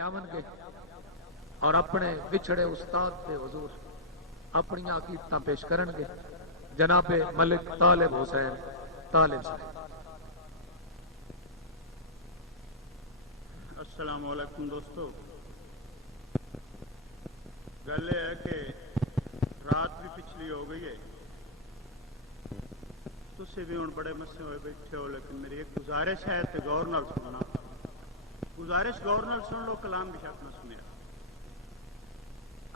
لیاون گے اور اپنے وچھڑے استاد دے حضور اپنی عقیدتاں پیش کرن گے. جناب ملک طالب حسین طالب صاحب. السلام علیکم دوستو. گل یہ ہے کہ رات بھی پچھلی ہو گئی ہے، تسی بھی ہوں بڑے مسے ہوئے بیٹھے ہو، لیکن میری ایک گزارش ہے تے غور نال سننا. گزارش غور نال سن لو، کلام بھی شک نہ سنیا.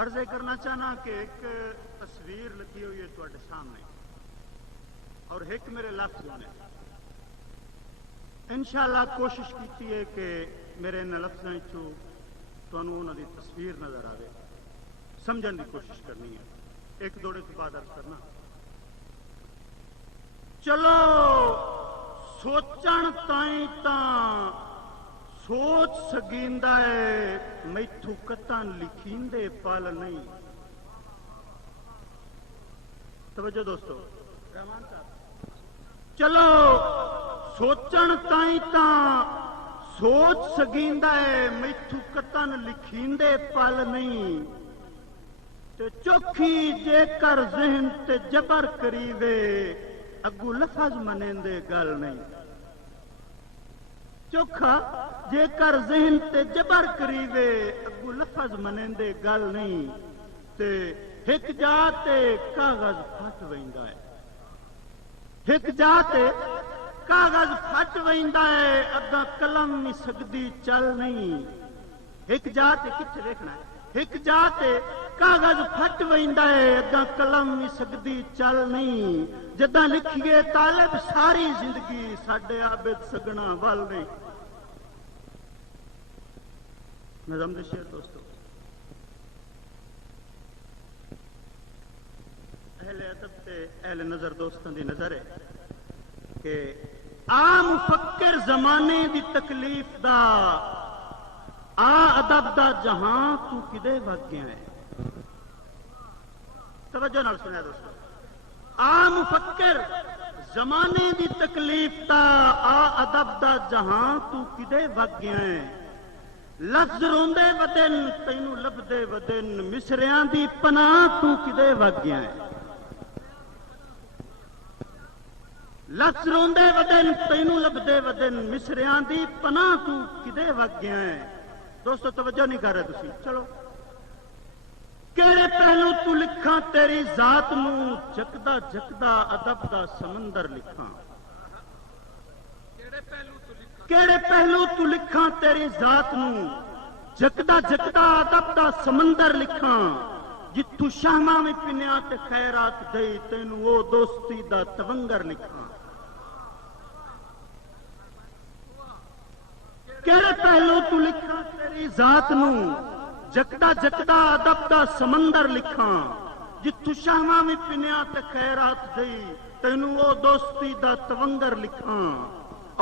عرض کرنا چاہنا کہ ایک تصویر لگی ہوئی ہے تواڈے سامنے اور ایک میرے لفظ ہونے. انشاءاللہ کوشش کی ہے کہ میرے ان لفظوں تمہیں انہوں کی تصویر نظر آئے، سمجھنے کی کوشش کرنی ہے. ایک دوڑے تو بعد عرض کرنا. چلو سوچن تائیں تاں سوچ سگیندا ہے، میتھوں کتاں لکھیندے پل نہیں. توجہ دوستو، رحمان صاحب. چلو سوچن تائیں تاں سوچ سگیندا ہے، میتھوں کتاں لکھیندے پل نہیں. تے چوکھی جے کر ذہن تے جبر کریوے، اگو لفظ منیندے گل نہیں. چوکھا جے کر ذہن تے جبر کریوے، اگو لفظ منیندے گل نہیں. تے ہک جا تے کاغذ پھٹ ویندا ہے، ہک جا تے کاغذ پھٹ ویندا ہے، اگاں قلم نہیں سکدی چل نہیں. ہک جا تے کتھے دیکھنا ہے؟ ہک جا تے کاغذ پھٹ ویندا ہے، اگاں قلم نہیں سکدی چل نہیں. جداں لکھیے طالب ساری زندگی، ساڈے عابد سگنا ول نہیں. نظم دے شعر دوستو، اہل ادب تے اہل نظر دوستاں دی نظر ہے کہ آ مفکر زمانے دی تکلیف دا، آ ادب دا جہاں تو کدے وگ گیا ہے. توجہ نال سنیا دوستو. آ مفکر زمانے دی تکلیف دا، آ ادب دا جہاں تو کدے وگ گیا ہے. لفظ روندے ودن تینوں لبدے ودن، مصریاں دی پناہ تو کدے وگ گیا ہے. لفظ روندے ودن تینوں لبدے ودن، مصریاں دی پناہ تو کدے وگ گیا ہے. دوستو توجہ نہیں کر رہے تسی. چلو کہڑے پہلو تو لکھاں تیری ذات نو، جگدا جگدا ادب دا سمندر لکھاں. کہڑے پہلو تو لکھاں تیری ذات نو، جگدا جگدا ادب دا سمندر لکھاں. جتھوں شاہماں میں پنیا تے خیرات دئی، تینوں او دوستی دا تونگر لکھاں. کہڑے پہلو تو لکھاں تیری ذات نو، جگدا جگدا ادب دا سمندر لکھاں. جتھوں شاہماں میں پنیا تے خیرات دئی، تینوں او دوستی دا تونگر لکھاں.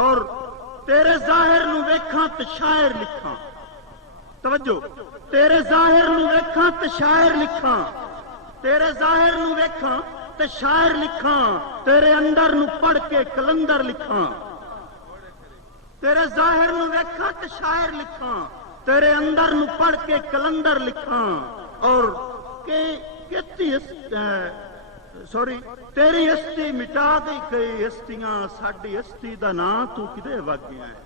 اور تیرے ظاہر نو ویکھاں تے شاعر لکھاں. توجہ، تیرے ظاہر نو ویکھاں تے شاعر لکھاں. تیرے ظاہر نو ویکھاں تے شاعر لکھاں. تیرے اندر نو پڑھ کے کلندر لکھاں. تیرے ظاہر نو ویکھاں تے شاعر لکھاں. تیرے اندر نو پڑھ کے کلندر لکھاں. اور تیری ہستی مٹا گئی کئی ہستیاں، ساڈی ہستی دا نام تو کدے وگ گیا ہے.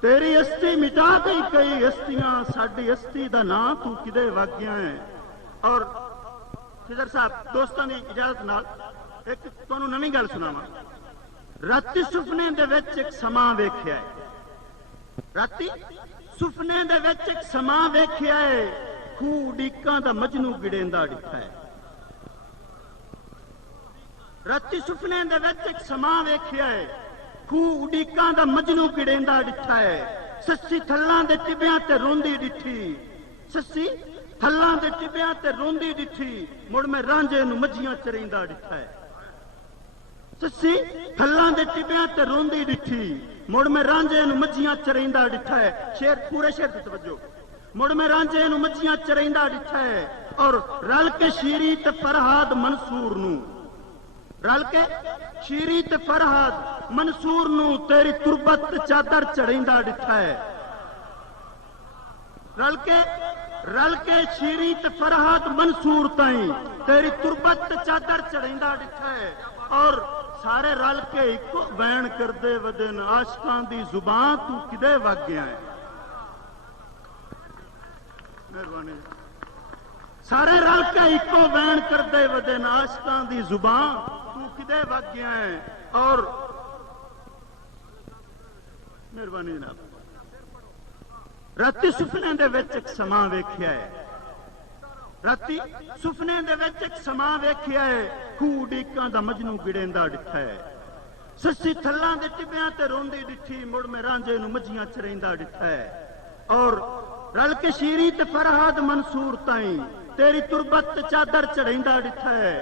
تیری ہستی مٹا گئی کئی ہستیاں، ساڈی ہستی دا نام تو کدے وگ گیا ہے. اور خضر صاحب دوستاں دی اجازت نال ایک تانوں نویں گل سناواں. راتی سپنے دے وچ ایک سماں ویکھیا ہے. راتی سپنے دے وچ ایک سماں ویکھیا ہے، خوہ ڈیکاں دا مجنو گڑیندا ڈٹھا ہے. راتی سپنے دے وچ ایک سماں ویکھیا ہے، خوہ ڈیکاں دا مجنو گڑیندا ڈٹھا ہے. سسی تھلاں دے ٹبیاں تے روندی ڈٹھی، سسی تھلاں دے ٹبیاں تے روندی ڈٹھی، مڑ میں رانجے نو مجھیاں چریندا ڈٹھا ہے. سسی تھلاں دے ٹبیاں تے روندی ڈٹھی، مڑ میں رانجے نو مجھیاں چریندا ڈٹھا ہے. شعر پورے شعر تے توجہ. مڑ میں رانجے نو مجھیاں چریندا ڈٹھا ہے. اور رل کے شیری تے فرہاد منصور نو، رل کے شیری تے فرہاد منصور نو تیری تربت چادر چڑھیندا ڈٹھا ہے. رل کے شیری تے فرحات منصور تائیں تیری تربت تے چادر چڑھیندا ڈٹھا ہے، اور سارے رل کے ایکو وین کردے ودن عاشقاں دی زبان تو کدے وگ گیا ہے؟ مہربانی، سارے رل کے ایکو وین کردے ودن عاشقاں دی زبان تو کدے وگ گیا ہے؟ اور مہربانی جناب، راتی سپنے دے وچ ایک سماں ویکھیا ہے، راتی سپنے دے وچ ایک سماں ویکھیا ہے، خوہ ڈیکاں دا مجنوں گڑیندا ڈٹھا ہے، سسی تھلاں دے ٹبیاں تے روندی ڈٹھی، مڑ میں رانجے نوں مجھیاں چریندا ڈٹھا ہے، اور رل کے شیری تے فرحاد منصور تائیں تیری تربت تے چادر چڑھیندا ڈٹھا ہے،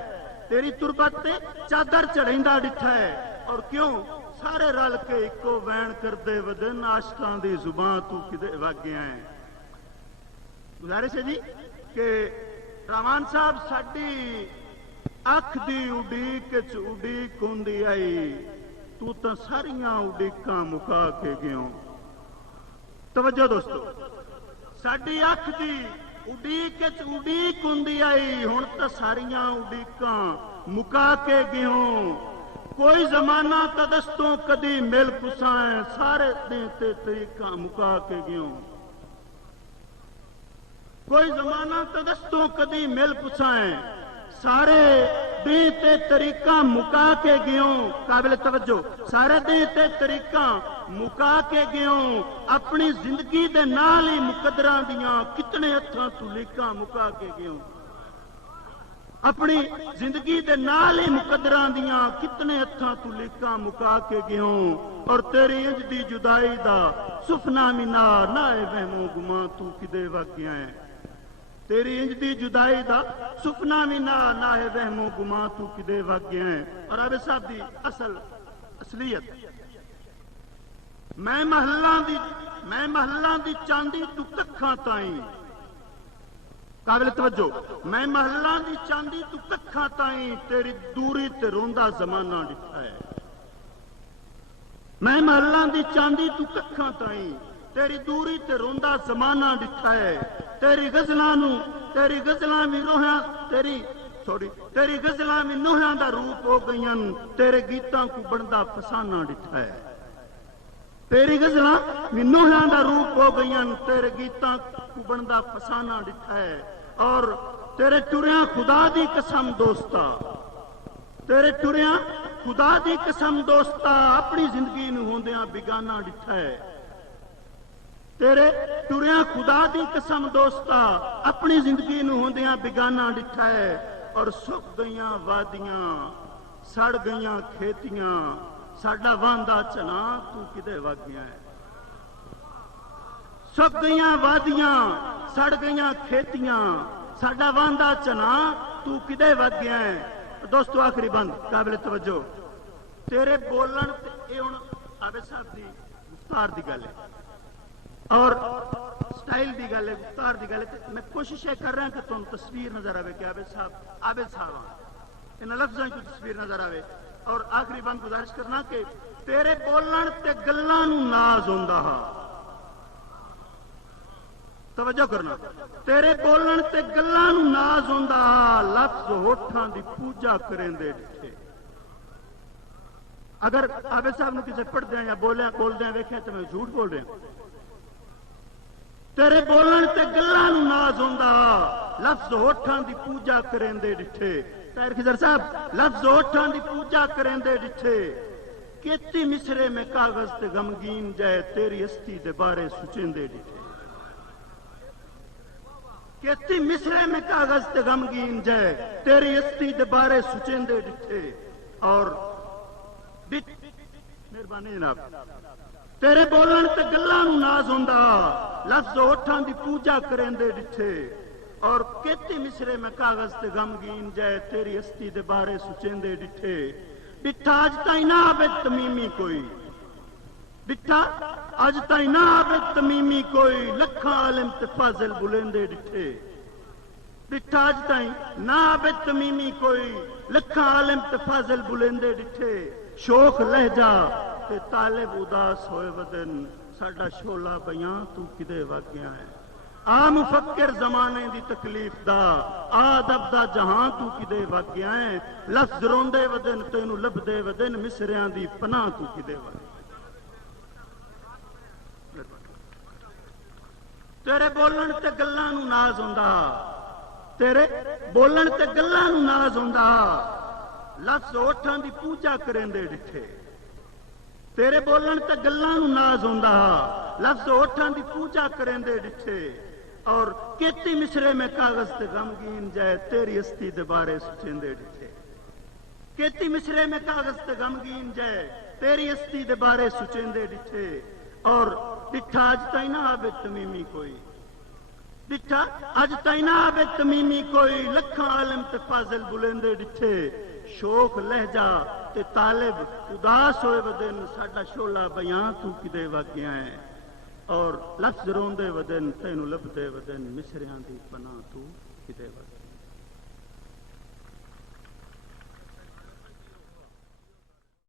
تیری تربت تے چادر چڑھیندا ڈٹھا ہے، اور کیوں؟ سارے رل کے ایکو وین کردے ودن عاشقاں دی زبان تو کدے وگ گیا ہے؟ گزارش ہے جی کہ رحمان صاحب ساڈی اکھ دی اڈیک چ اڈیک ہوندی آئی، تو تاں ساریاں اڈیکاں مکا کے گیوں۔ توجہ دوستو، ساڈی اکھ دی اڈیک چ اڈیک ہوندی آئی، ہن تاں ساریاں اڈیکاں مکا کے گیوں، کوئی زمانہ تدستوں کدی مل پسائیں، سارے دیں تے طریقہ مکا کے گیوں، کوئی زمانہ تدستوں کدی مل پسائیں، سارے دیں تے طریقہ مکا کے گیوں۔ قابل توجہ، سارے دیں تے طریقہ مکا کے گیوں، اپنی زندگی دے نال ہی مقدراں دیاں کتنے ہتھاں تو لیکاں مکا کے گیوں، اپنی زندگی دے نال ہی مقدراں دیاں کتنے ہتھاں تو لیکاں مکا کے گیوں، اور تیری انج دی جدائی دا سفنا مینار نہ اے وہمو گماں تو کدے وگ گیا ہے، تیری انج دی جدائی دا سفنا مینار نہ اے وہمو گماں تو کدے وگ گیا ہے۔ اور عابد صاحب دی اصلیت، میں محلاں دی چاندی تو ککھاں تائیں، قابل توجہ، میں محلاں دی چاندی تو ککھاں تائیں تیری دوری تے روندا زمانہ ڈٹھا ہے، میں محلاں دی چاندی تو ککھاں تائیں تیری دوری تے روندا زمانہ ڈٹھا ہے، تیری غزلاں بھی روحاں تیری غزلاں بھی نوحاں دا روپ ہو گئیاں، تیرے گیتاں کو بندا فسانہ ڈٹھا ہے، تیری غزلاں بھی نوحاں دا روپ ہو گئیاں، تیرے گیتاں کو بندا فسانہ ڈٹھا ہے، اور تیرے ٹریاں خدا دی قسم دوستا، تیرے ٹریاں خدا دی قسم دوستا، اپنی زندگی نوں ہوندیاں بیگانہ ڈٹھا ہے، تیرے ٹریاں خدا دی قسم دوستا، اپنی زندگی نوں ہوندیاں بیگانہ ڈٹھا ہے، اور سک گئیاں وادیاں سڑ گئیاں کھیتیاں، ساڈا واندا چنا تو کدے وگ گیا ہے، سک گئیاں وادیاں سڑ گئیاں کھیتیاں، ساڈا واندا چنا تو کدے وگ گیا ہے۔ دوستو آخری بند، قابل توجہ، تیرے بولن تے اے ہن عابد صاحب دی گفتار دی گل ہے اور سٹائل دی گل ہے، گفتار دی گل ہے، میں کوشش یہ کر رہا ہوں کہ تم تصویر نظر آئے کہ عابد صاحب ان لفظاں کی تصویر نظر آئے۔ اور آخری بند گزارش کرنا کہ تیرے بولن تے گلاں نوں ناز ہوندا ہا، توجہ کرنا، تیرے بولن تے گلاں نوں ناز ہوندا ہا، لفظ ہوٹھاں دی پوجا کریندے ڈٹھے۔ اگر عابد صاحب نے کسے پڑھ دیں یا بول دیں ویکھیا تو میں جھوٹ بول رہا ہوں۔ تیرے بولن تے گلاں نوں ناز ہوندا ہا، لفظ ہوٹھاں دی پوجا کریندے ڈٹھے۔ طاہر خضر صاحب، لفظ ہوٹھاں دی پوجا کریندے ڈٹھے، کیتی مصرے میں کاغذ تے غمگین جائے تیری ہستی دے بارے سوچیندے ڈٹھے، کیتی مصرے میں کاغذ تے غمگین جائے تیری ہستی دے بارے سوچیندے ڈٹھے، اور مہربانی جناب، تیرے بولن تے گلاں نوں ناز ہوندا، لفظ ہوٹھاں دی پوجا کریندے ڈٹھے، اور کیتی مصرے میں کاغذ تے غمگین جائے تیری ہستی دے بارے سوچیندے ڈٹھے۔ ڈٹھا اج تائیں نہ عابد تمیمی کوئی، ڈٹھا اج تائیں نہ عابد تمیمی کوئی، لکھاں عالم تے فاضل بلیندے ڈٹھے۔ ڈٹھا اج تائیں نہ عابد تمیمی کوئی، لکھاں عالم تے فاضل بلیندے ڈٹھے، شوخ لہجہ تے طالب اداس ہوئے ودن، ساڈا شولا بیاں تو کدے وگ گیا ہے۔ ਆ ਮੁਫੱਕਿਰ ਜ਼ਮਾਨੇ ਦੀ ਤਕਲੀਫ ਦਾ, ਆ ਅਦਬ ਦਾ ਜਹਾਨ ਤੂੰ ਕਿਦੇ ਵਗ ਗਿਆ ਹੈ। ਲਫ਼ਜ਼ ਰੋਂਦੇ ਵਦਨ ਤੈਨੂੰ ਲੱਭਦੇ ਵਦਨ, ਮਿਸਰਿਆਂ ਦੀ ਪਨਾਹ ਤੂੰ ਕਿਦੇ ਵਗ। ਤੇਰੇ ਬੋਲਣ ਤੇ ਗੱਲਾਂ ਨੂੰ ਨਾਜ਼ ਹੁੰਦਾ, ਤੇਰੇ ਬੋਲਣ ਤੇ ਗੱਲਾਂ ਨੂੰ ਨਾਜ਼ ਹੁੰਦਾ। ਲਫ਼ਜ਼ ਹੋਠਾਂ ਦੀ ਪੂਜਾ ਕਰੇਂਦੇ ਡਿੱਠੇ, ਤੇਰੇ ਬੋਲਣ ਤੇ ਗੱਲਾਂ ਨੂੰ ਨਾਜ਼ ਹੁੰਦਾ। ਲਫ਼ਜ਼ ਹੋਠਾਂ ਦੀ ਪੂਜਾ ਕਰੇਂਦੇ ਡਿੱਠੇ। اور کیتی مصرے میں کاغذ تے غمگین جائے تیری ہستی دے بارے سچیندے ڈٹھے، کیتی مصرے میں کاغذ تے غمگین جائے تیری ہستی دے بارے سچیندے ڈٹھے۔ اور ڈٹھا اج تائیں نہ آبے تمیمی کوئی، ڈٹھا اج تائیں نہ آبے تمیمی کوئی، لکھاں عالم تے فاضل بلندے ڈٹھے۔ شوق لہجہ تے طالب اداس ہوئے ودن، ساڈا شولا بیاں تو کدے واقعہ ہے۔ اور لفظ روندے ودن تینوں لبدے ودن، مصریاں دی پناہ تو کدے ودن۔